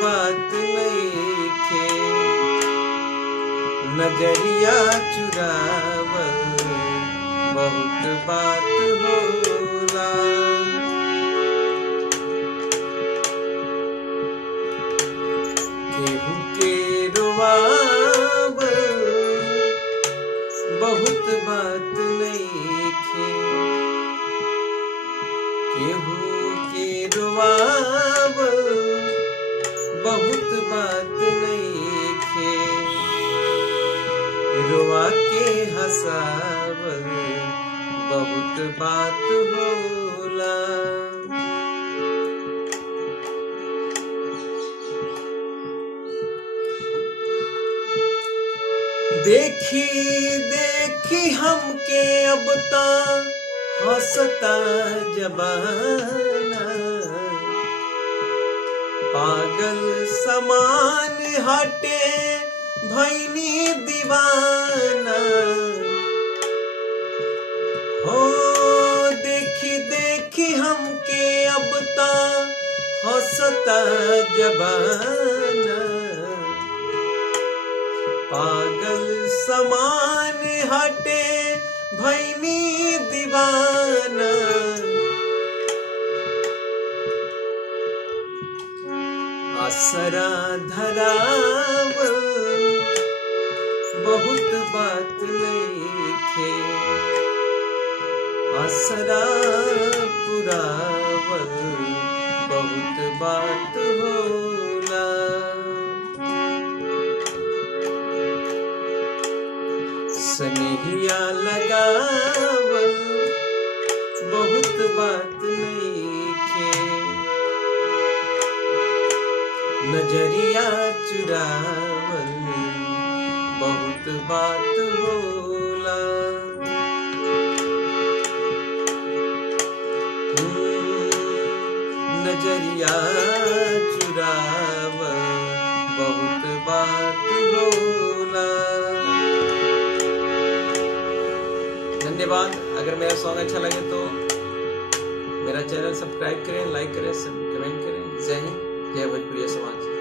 बात नइखे, नजरिया चुरावल बहुत बात होला। केहू के रोवावल बहुत बात नइखे, केहू के रोवावल बहुत बात नइखे, रोआ के हंसावल बहुत बात होला। देखी देखी हमके अब ता हंसता जमाना, पागल समान हटे भैनी दीवाना। हो देखी देखी हमके अब ता हंसता जमाना, पागल समान हटे भैनी दीवाना। असरा धरावल बहुत बात नइखे, असरा पुरावल बहुत बात होला। स्नेहिया लगावल बहुत बात नइखे, नजरिया चुरावल बहुत बात होला। नजरिया चुरावल बहुत बात होला। धन्यवाद। अगर मेरा सॉन्ग अच्छा लगे तो मेरा चैनल सब्सक्राइब करें, लाइक करें, कमेंट करें। जय हिंद, जय भोजपुरी समाज।